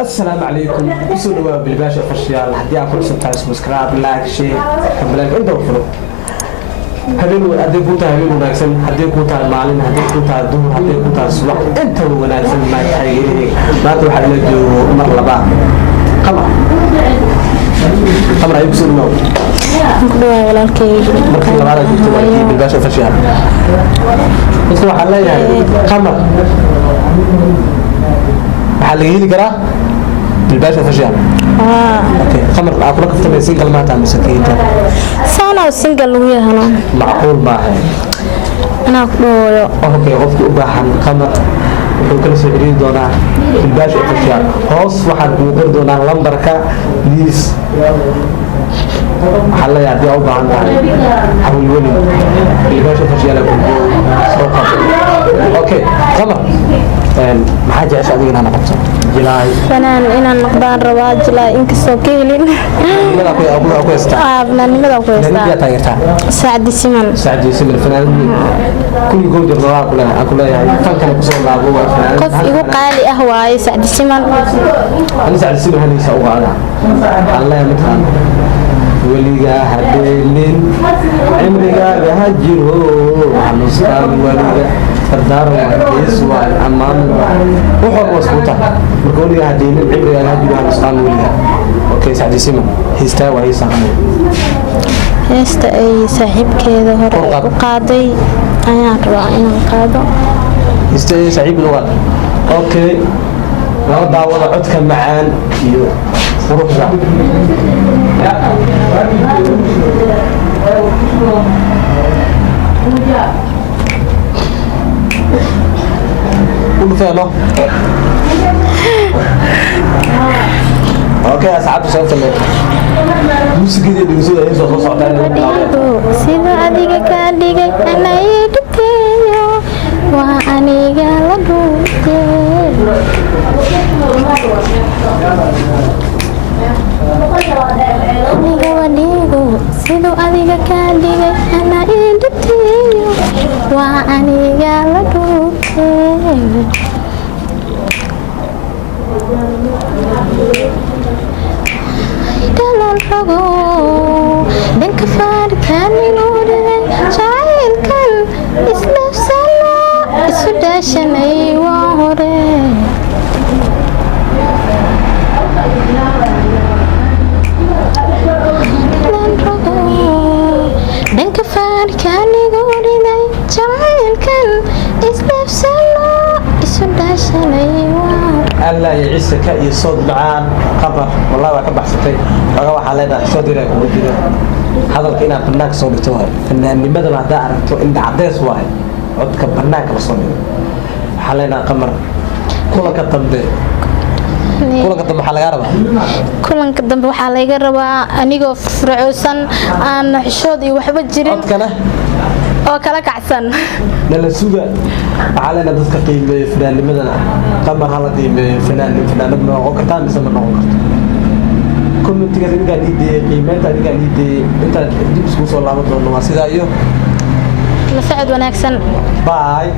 السلام عليكم بسوا بالباشا فشيال هدي أكل سبتاع سبسكرايب لايك شير كملك أنت وفرو هذين هدي كوتا هذين وناكسن هدي كوتا المعلن هدي كوتا الدهور هدي كوتا الصباح أنت وناكسن ما تحيي ما تروح على جو مرة بعد قمر أيوب سلمو مقدوها ولا الكيج مركز على جو بالباشا فشيال اسمع علي قمر محلي لي قرا بالباشا فشيال اوكي قمر اقول لك في سنجل ما تعمل سكين سانا سنجل ويا هنا معقول ما انا اقول اوكي قفك وباحن قمر wuxuu kala soo xiriiri doonaa bilbaasha official hoos waxaan ugu qori doonaa lambarka liis waxaa la yaabaa u baahan tahay xawilwani bilbaasha official soo qabto okay qamar maxaa jecesha adiga inaan qabto jilaay fanaan inaan noqdaan rabaa jilaay inkastoo ka helin nimada ku heystaa nimada ku heystaa taageertaa saacdi siman fanaan kulli goor rabaa kula yahay fankan ku soo laabo qof igu qaali ah waaye saacdi siman ana saacdi siman hanaysa u qaada Allah midkaan waliga hadeelin cimrigaaga ha jiro xanuustaan waliga fardaro iswa amaan wuxuu wasbuta marka waliga hadeelin cimrigaaga ha jiro xanuustaan waliga okay saacdi siman heestaa waa heestaa heesta ay saaxiibkeeda hore u qaaday ayaan rabaa inaan qaado heesta ay saaxiibkeeda qaaday okay laba daawada codka macaan iyo quruxda كله فيها نوع اوكي اسعد وصلت لك موسيقى دي بيسوي ايه صوت صوت سيدا اديك كاديك انا يدتيو وانيغا لدوتي aniga wadhigo siduu adiga kaa dhigay ana ii dhibtiyo waa aniga la dhuubtay dhalal rogo dhanka faarkaan inuu dhigay jacaylkan isdhafsano isu dhaashanay waa hore dhanka faarkaan igu dhiday jacaylkan isdhafsano isu dhaashanay alla yacisa iyo sood macaan qabar wallahi waa ka baxsatay waxa waxa leedahay soo diray ugu jiro hadalka inaad banaanka soo dhigto waay fanaanimada la hadaa aragto inta cadeys waay codka banaanka la soo dhigo waxa leedahay qamar kulanka dambe kulanka dambe waxaa laga rabaa anigoo firfircoosan aan xishood iyo waxba jirin oo kala kacsan nala suga waxaa leena dadka qiimeeyo fanaanimadana qamar hala qiimeeyo fanaanad ma noqon kartaa mise ma noqon karto commentiga adigaa liidee qiimeynta adigaa liidee intaad dib isku soo laaban doono waa sidaa iyo la socod wanaagsan bye